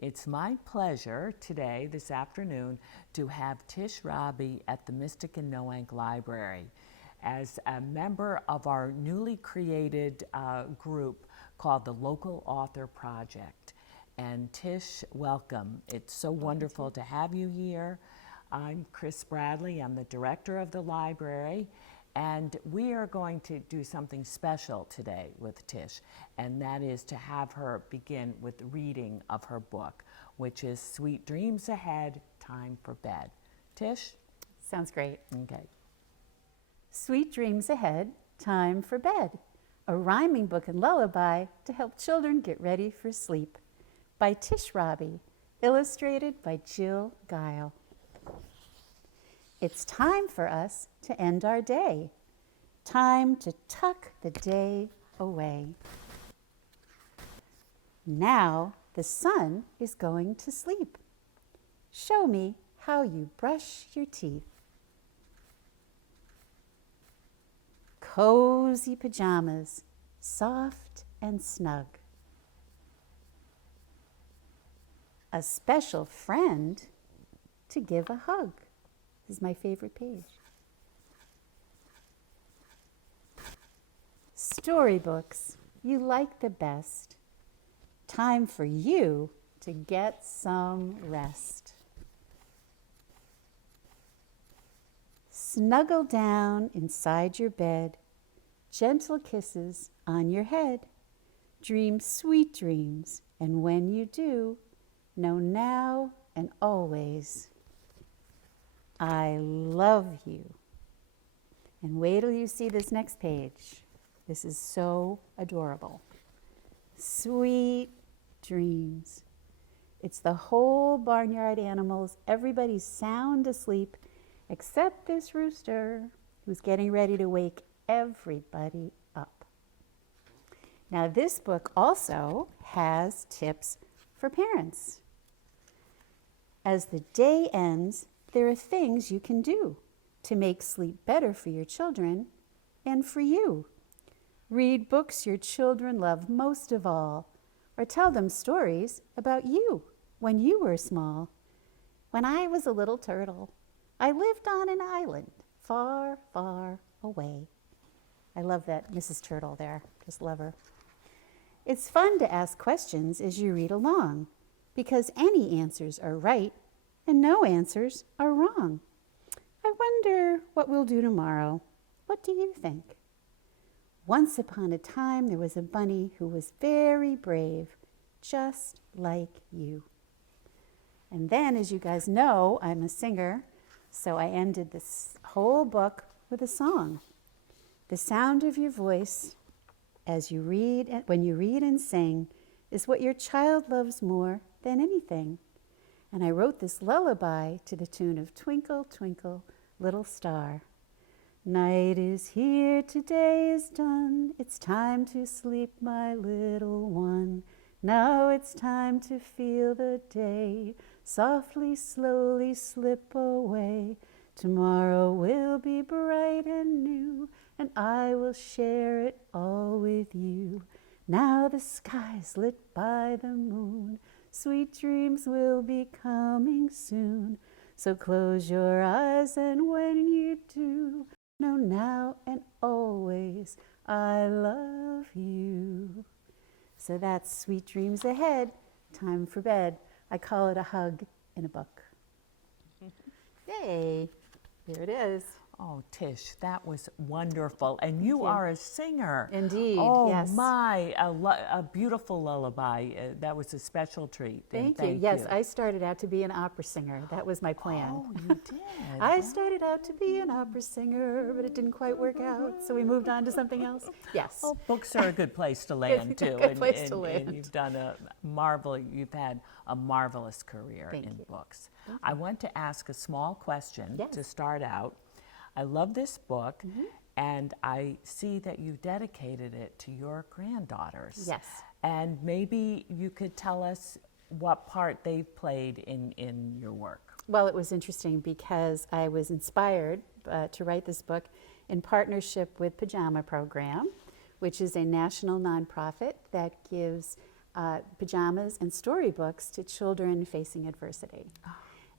It's my pleasure today, this afternoon, to have Tish Rabe at the Mystic Noank Library as a member of our newly created group called the Local Author Project. And Tish, welcome. It's so wonderful to have you here. I'm Chris Bradley. I'm the director of the library. And we are going to do something special today with Tish, and that is to have her begin with reading of her book, which is Sweet Dreams Ahead, Time for Bed. Tish? Sounds great. Okay. Sweet Dreams Ahead, Time for Bed, a rhyming book and lullaby to help children get ready for sleep, by Tish Rabe, illustrated by Gile. It's time for us to end our day. Time to tuck the day away. Now the sun is going to sleep. Show me how you brush your teeth. Cozy pajamas, soft and snug. A special friend to give a hug. This is my favorite page. Storybooks you like the best. Time for you to get some rest. Snuggle down inside your bed. Gentle kisses on your head. Dream sweet dreams, and when you do, know now and always, I love you. And wait till you see this next page. This is so adorable. Sweet dreams. It's the whole barnyard animals. Everybody's sound asleep except this rooster who's getting ready to wake everybody up. Now this book also has tips for parents. As the day ends, there are things you can do to make sleep better for your children and for you. Read books your children love most of all, or tell them stories about you when you were small. When I was a little turtle, I lived on an island far, far away. I love that Mrs. Turtle there, just love her. It's fun to ask questions as you read along, because any answers are right and no answers are wrong. I wonder what we'll do tomorrow. What do you think? Once upon a time, there was a bunny who was very brave, just like you. And then, as you guys know, I'm a singer, so I ended this whole book with a song. The sound of your voice as you read, when you read and sing, is what your child loves more than anything. And I wrote this lullaby to the tune of Twinkle, Twinkle, Little Star. Night is here, today is done. It's time to sleep, my little one. Now it's time to feel the day softly, slowly slip away. Tomorrow will be bright and new, and I will share it all with you. Now the sky's lit by the moon. Sweet dreams will be coming soon. So close your eyes, and when you do, know now and always I love you. So that's Sweet Dreams Ahead, Time for Bed. I call it a hug in a book. Yay, here it is. Oh, Tish, that was wonderful. And you are a singer. Indeed, oh, yes. Oh my, a beautiful lullaby. That was a special treat. Thank you. Yes, I started out to be an opera singer. That was my plan. Oh, you did? I started out to be an opera singer, but it didn't quite work out, so we moved on to something else. Yes. Oh, books are a good place to land, too. Good place to land. And you've done you've had a marvelous career in books. I want to ask a small question to start out. I love this book, and I see that you dedicated it to your granddaughters. Yes. And maybe you could tell us what part they've played in your work. Well, it was interesting because I was inspired to write this book in partnership with Pajama Program, which is a national nonprofit that gives pajamas and storybooks to children facing adversity.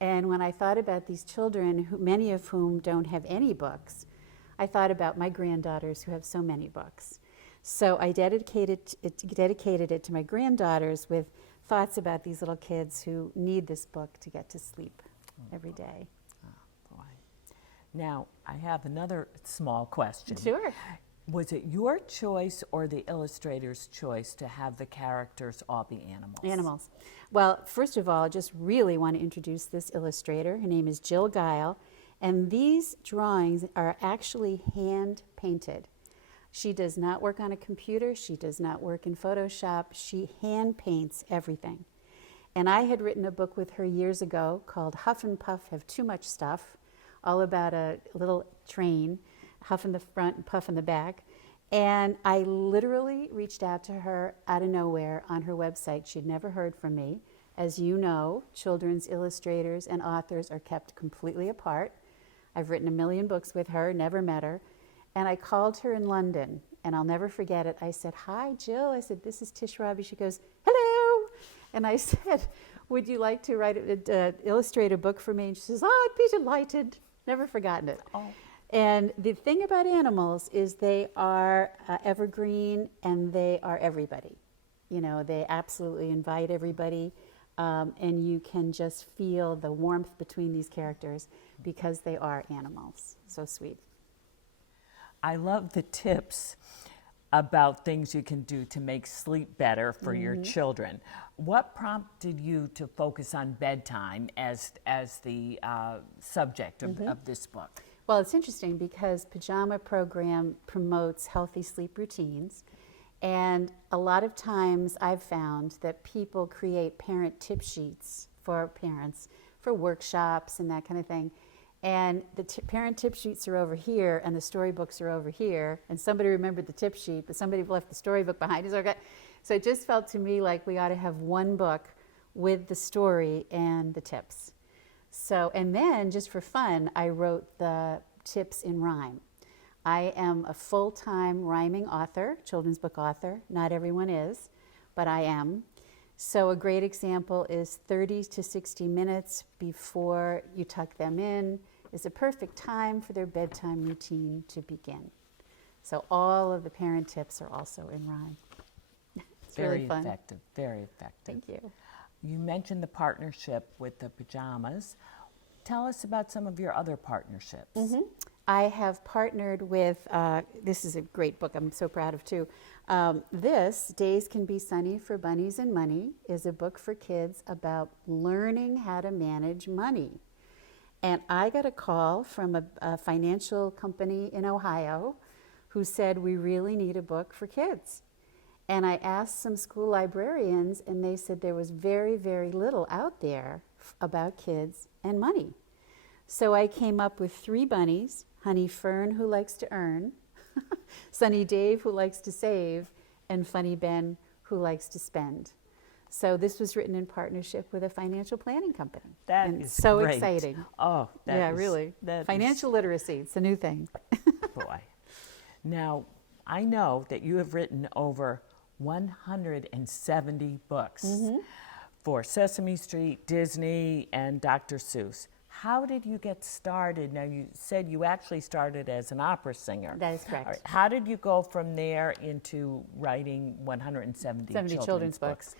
And when I thought about these children, many of whom don't have any books, I thought about my granddaughters who have so many books. So I dedicated it to my granddaughters with thoughts about these little kids who need this book to get to sleep every day. Oh, boy. Now, I have another small question. Sure. Was it your choice or the illustrator's choice to have the characters all be animals? Animals. Well, first of all, I just really want to introduce this illustrator. Her name is Gile, and these drawings are actually hand painted. She does not work on a computer. She does not work in Photoshop. She hand paints everything. And I had written a book with her years ago called Huff and Puff Have Too Much Stuff, all about a little train, huff in the front and puff in the back. And I literally reached out to her out of nowhere on her website. She'd never heard from me. As you know, children's illustrators and authors are kept completely apart. I've written 1 million books with her, never met her. And I called her in London, and I'll never forget it. I said, "Hi, Jill." I said, "This is Tish Rabe." She goes, "Hello." And I said, "Would you like to illustrate a book for me?" And she says, "Oh, I'd be delighted." Never forgotten it. Oh. And the thing about animals is they are evergreen, and they are everybody. You know, they absolutely invite everybody, and you can just feel the warmth between these characters because they are animals. So sweet. I love the tips about things you can do to make sleep better for your children. What prompted you to focus on bedtime as the subject of this book? Well, it's interesting because Pajama Program promotes healthy sleep routines. And a lot of times I've found that people create parent tip sheets for parents for workshops and that kind of thing. And the parent tip sheets are over here and the storybooks are over here. And somebody remembered the tip sheet, but somebody left the storybook behind. So it just felt to me like we ought to have one book with the story and the tips. So, and then just for fun, I wrote the tips in rhyme. I am a full-time rhyming author, children's book author. Not everyone is, but I am. So a great example is 30 to 60 minutes before you tuck them in is a perfect time for their bedtime routine to begin. So all of the parent tips are also in rhyme. It's really fun. Very effective, very effective. Thank you. You mentioned the partnership with the pajamas. Tell us about some of your other partnerships. I have partnered with, this is a great book I'm so proud of too. This, Days Can Be Sunny for Bunnies and Money, is a book for kids about learning how to manage money. And I got a call from a financial company in Ohio who said, we really need a book for kids. And I asked some school librarians, and they said there was very, very little out there about kids and money. So I came up with 3 bunnies, Honey Fern, who likes to earn, Sunny Dave, who likes to save, and Funny Ben, who likes to spend. So this was written in partnership with a financial planning company. That and is so great. Exciting. Oh, that is, really. Financial literacy, it's a new thing. Boy. Now, I know that you have written over 170 books for Sesame Street, Disney, and Dr. Seuss. How did you get started? Now, you said you actually started as an opera singer. That is correct. All right, how did you go from there into writing 170 children's books?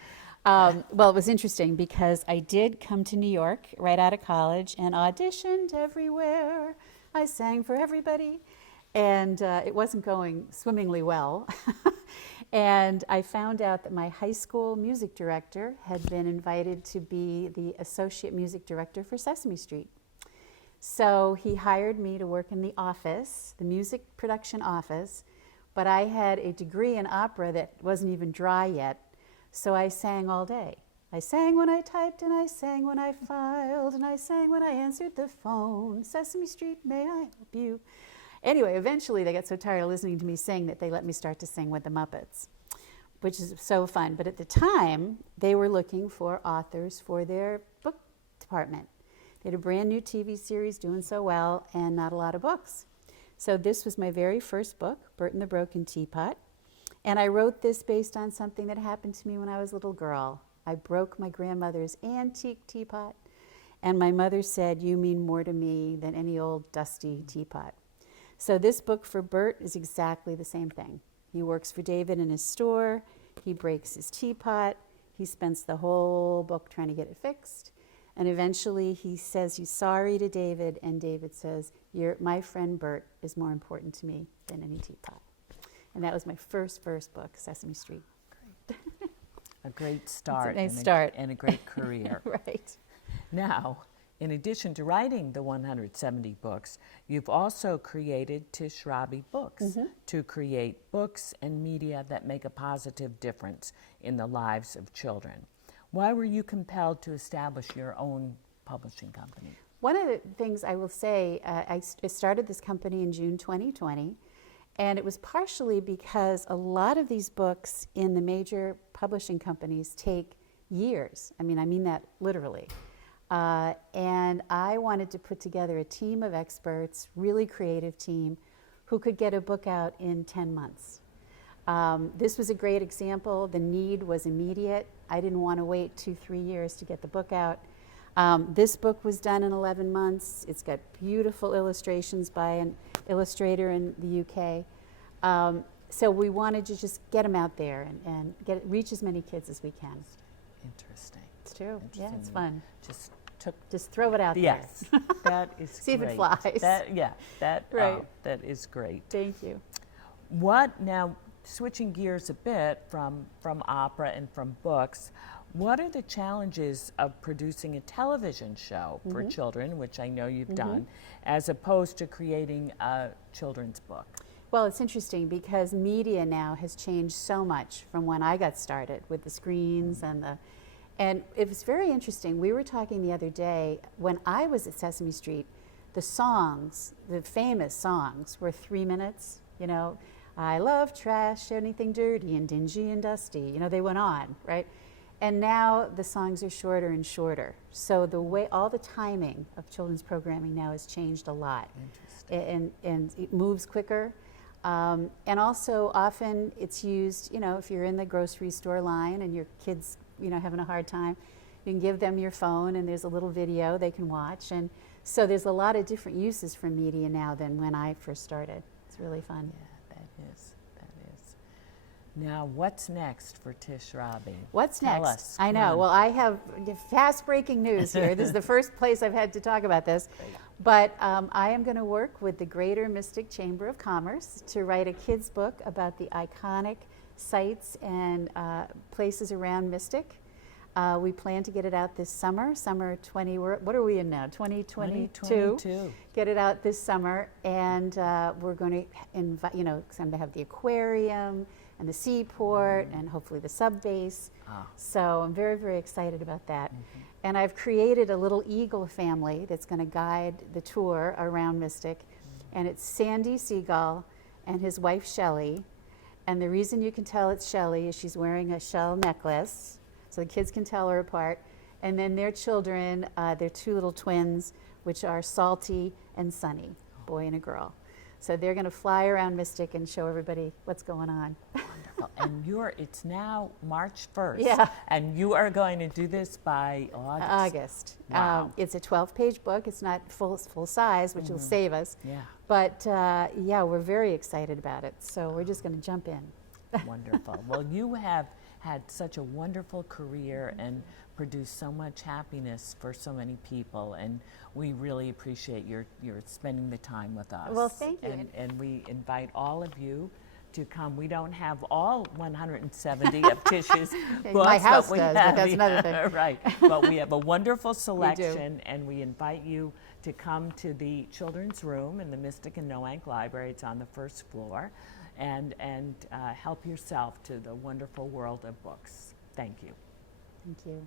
Well, it was interesting because I did come to New York right out of college and auditioned everywhere. I sang for everybody, and it wasn't going swimmingly well. And I found out that my high school music director had been invited to be the associate music director for Sesame Street. So he hired me to work in the office, the music production office, but I had a degree in opera that wasn't even dry yet, so I sang all day. I sang when I typed, and I sang when I filed, and I sang when I answered the phone. Sesame Street, may I help you? Anyway, eventually they got so tired of listening to me sing that they let me start to sing with the Muppets, which is so fun. But at the time, they were looking for authors for their book department. They had a brand new TV series doing so well and not a lot of books. So this was my very first book, Burton the Broken Teapot. And I wrote this based on something that happened to me when I was a little girl. I broke my grandmother's antique teapot, and my mother said, "You mean more to me than any old dusty teapot." So this book for Bert is exactly the same thing. He works for David in his store. He breaks his teapot. He spends the whole book trying to get it fixed. And eventually he says he's sorry to David, and David says, my friend Bert is more important to me than any teapot. And that was my first book, Sesame Street. Great. A great start. It's a nice start. And a great career. Right. Now, in addition to writing the 170 books, you've also created Tish Rabe Books to create books and media that make a positive difference in the lives of children. Why were you compelled to establish your own publishing company? One of the things I will say, I started this company in June 2020, and it was partially because a lot of these books in the major publishing companies take years. I mean that literally. And I wanted to put together a team of experts, really creative team, who could get a book out in 10 months. This was a great example. The need was immediate. I didn't want to wait 2-3 years to get the book out. This book was done in 11 months. It's got beautiful illustrations by an illustrator in the UK. So we wanted to just get them out there and reach as many kids as we can. Interesting. It's true. Yeah, it's fun. Just throw it out there. Yes, that is See great. if it flies. That is great. Thank you. Now, switching gears a bit from opera and from books, what are the challenges of producing a television show for children, which I know you've done, as opposed to creating a children's book? Well, it's interesting because media now has changed so much from when I got started with the screens and it was very interesting. We were talking the other day, when I was at Sesame Street, the songs, the famous songs, were 3 minutes. You know, I love trash, anything dirty and dingy and dusty. You know, they went on, right? And now the songs are shorter and shorter. So the way, all the timing of children's programming now has changed a lot. Interesting. And it moves quicker. And also often it's used, you know, if you're in the grocery store line and your kids, you know, having a hard time, you can give them your phone and there's a little video they can watch. And so there's a lot of different uses for media now than when I first started. It's really fun. Yeah, that is. Now, what's next for Tish Rabe? What's Tell next? us. I know. Come on. Well, I have fast-breaking news here. This is the first place I've had to talk about this. But I am going to work with the Greater Mystic Chamber of Commerce to write a kids' book about the iconic sites and places around Mystic. We plan to get it out this summer, summer 20, what are we in now, 2022? Get it out this summer, and we're going to invite, you know, because I'm going to have the aquarium and the seaport and hopefully the sub base. So I'm very, very excited about that. And I've created a little eagle family that's going to guide the tour around Mystic. And it's Sandy Seagull and his wife Shelley. And the reason you can tell it's Shelley is she's wearing a shell necklace, so the kids can tell her apart. And then their children, they're 2 little twins, which are Salty and Sunny, boy and a girl. So they're going to fly around Mystic and show everybody what's going on. Wonderful. And it's now March 1st. Yeah. And you are going to do this by August. Wow. It's a 12-page book. It's not full size, which will save us. Yeah. But yeah, we're very excited about it. So we're just going to jump in. Wonderful. Well, you have had such a wonderful career and produced so much happiness for so many people, and we really appreciate your spending the time with us. Well, thank you. And we invite all of you to come. We don't have all 170 of Tish's books. My house does, but that's another thing. Right. But we have a wonderful selection, and we invite you to come to the children's room in the Mystic Noank Library. It's on the 1st floor, and help yourself to the wonderful world of books. Thank you. Thank you.